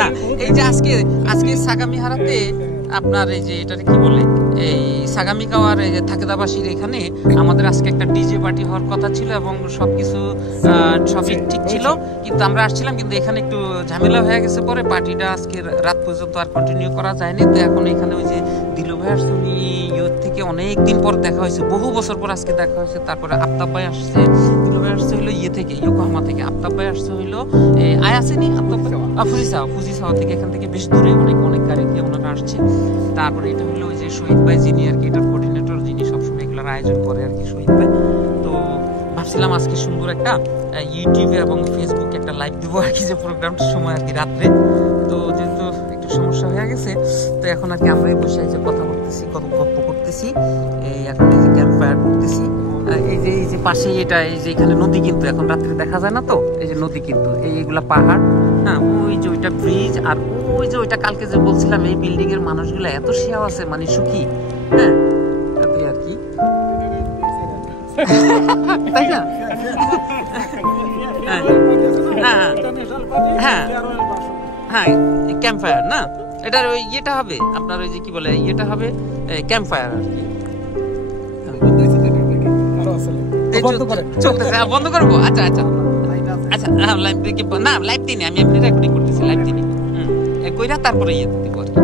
না এই যে আজকে আজকে সাগামিহারাতে আপনার এই যে এটাকে কি বলে এই সাগামিকাওয়ার এই যে থাকেদাবাসীর এখানে আমাদের আজকে একটা ডিজে পার্টি হওয়ার কথা ছিল এবং সবকিছু সবই ঠিক ছিল, কিন্তু আমরা আসছিলাম কিন্তু এখানে একটু ঝামেলা হয়ে গেছে, পরে পার্টিটা আজকে রাত পর্যন্ত আর কন্টিনিউ করা যায়নি। তো এখন এখানে ওই যে দিলু ভাইয়ার শুনি ইউথ থেকে অনেক দিন পর দেখা হয়েছে, বহু বছর পর আজকে দেখা হয়েছে। তারপরে আফতাব ভাই আসছে, দিলু ভাই আসছে হইলো ইয়ে থেকে ইয়োকোহামা থেকে, আফতাব ভাই আসছে হইলো আয় আসেনি আফতাব ভাই ফুজিসাওয়া থেকে, এখান থেকে বেশ দূরে অনেক গাড়িতে ওনারা আসছে। তারপরে এটা হলো ওই যে শহীদ ভাই যিনি আর কি এটার কোঅর্ডিনেটর, যিনি সবসময় এগুলোর আয়োজন করে আর কি, শহীদ ভাই। তো ভাবছিলাম আজকে সুন্দর একটা ইউটিউবে এবং ফেসবুকে একটা লাইভ দিব আর কি, যে প্রোগ্রামটার সময় আর কি রাত্রে। তো যেহেতু একটু সমস্যা হয়ে গেছে, তো এখন আর কি আমরাই বসে যে কথা বলতেছি, কত গল্প করতেছি, এই এখন এই যে ক্যাম্প ফায়ার করতেছি। এই যে পাশে এটা এই যে এখানে নদী, কিন্তু এখন রাত্রে দেখা যায় না, তো এই যে নদী কিন্তু এইগুলা পাহাড়, হ্যাঁ ওই যে ওইটা ব্রিজ, আর ওই যে ওইটা কালকে যে বলছিলাম এই বিল্ডিং এর মানুষগুলো এত শেয়াও আছে মানে সুখী, হ্যাঁ এতই আর কি, তাই না? হ্যাঁ হ্যাঁ ক্যাম্প ফায়ার না, এটার ওই ইয়েটা হবে আপনার ওই যে কি বলে ইয়েটা হবে ক্যাম্প ফায়ার আর কি। বন্ধ করবো? আচ্ছা আচ্ছা আচ্ছা, হ্যাঁ লাইভ না লাইভ দিনে আমি এমনি রেকর্ডিং করতেছি, লাইভ দিনে কইরা তারপরে ইয়ে দিব আর কি।